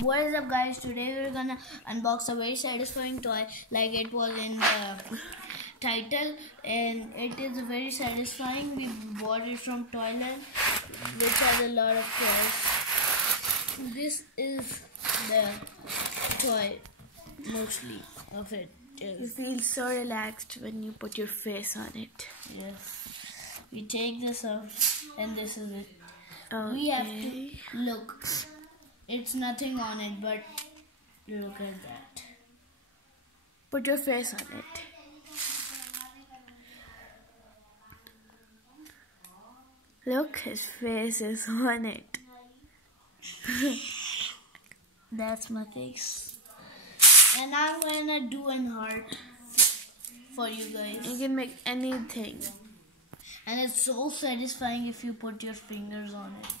What is up, guys? Today we're gonna unbox a very satisfying toy, like it was in the title, and it is very satisfying. We bought it from Toyland, which has a lot of toys. This is the toy, mostly of it. You feel so relaxed when you put your face on it. Yes. We take this out, and this is it. Okay. We have to look. It's nothing on it, but look at that. Put your face on it. Look, his face is on it. That's my face. And I'm gonna do an heart for you guys. You can make anything. And it's so satisfying if you put your fingers on it.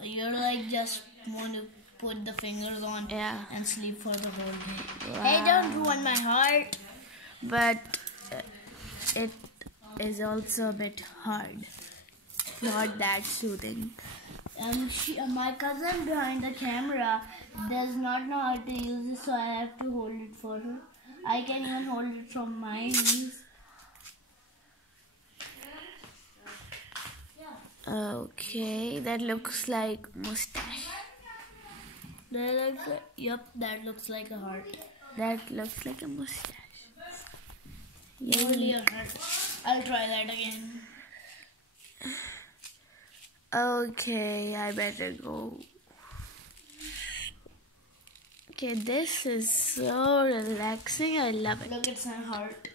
You're like just want to put the fingers on and sleep for the whole day. Wow. Hey, don't ruin my heart. But it is also a bit hard. Not that soothing. My cousin behind the camera does not know how to use it, so I have to hold it for her. I can even hold it from my knees. Okay, that looks like mustache. Yep, that looks like a heart. That looks like a mustache. Only a heart. I'll try that again. Okay, I better go. Okay, this is so relaxing. I love it. Look, it's my heart.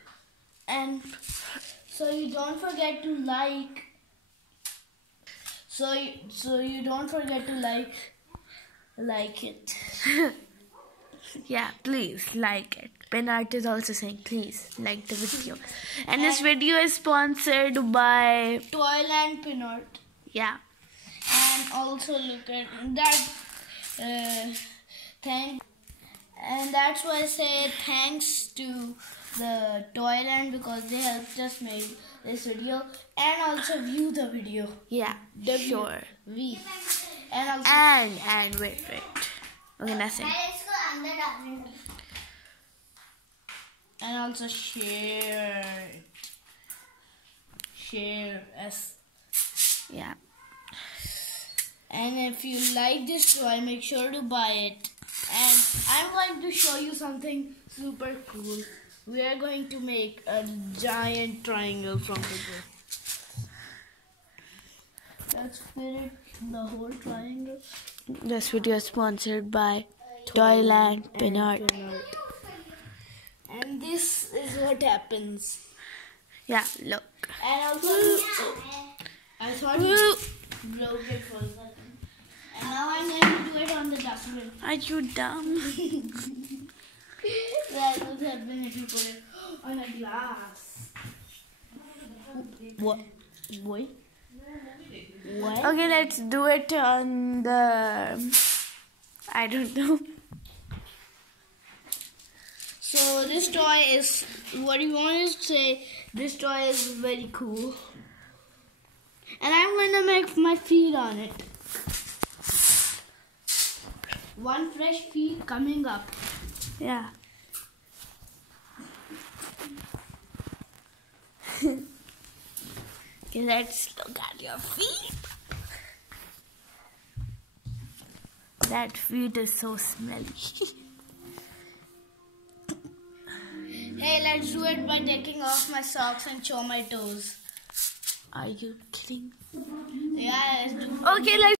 And so you don't forget to like. So you don't forget to like it. Yeah, please like it. Penart is also saying please like the video. And this video is sponsored by Toyland Penart. Yeah. And also look at that and that's why I say thanks to the Toyland, because they helped us make this video, and also view the video. Yeah, sure. And also and wait. Okay, nothing. And also share us. Yeah. And if you like this toy, make sure to buy it. And I'm going to show you something super cool. We are going to make a giant triangle from the book. Let's fit it the whole triangle. This video is sponsored by Toyland Penart. And this is what happens. Yeah, look. And also, I thought you broke it for a second. And now I'm going to do it on the dustbin. Are you dumb? That would happen if you put it on a glass. What? What? Okay, let's do it on the... I don't know. So this toy is, what you want to say, this toy is very cool. And I'm going to make my feet on it. One fresh feet coming up. Yeah. Okay, let's look at your feet. That feet is so smelly. Hey, let's do it by taking off my socks and show my toes. Are you kidding? Yeah, let's do it. Okay, let's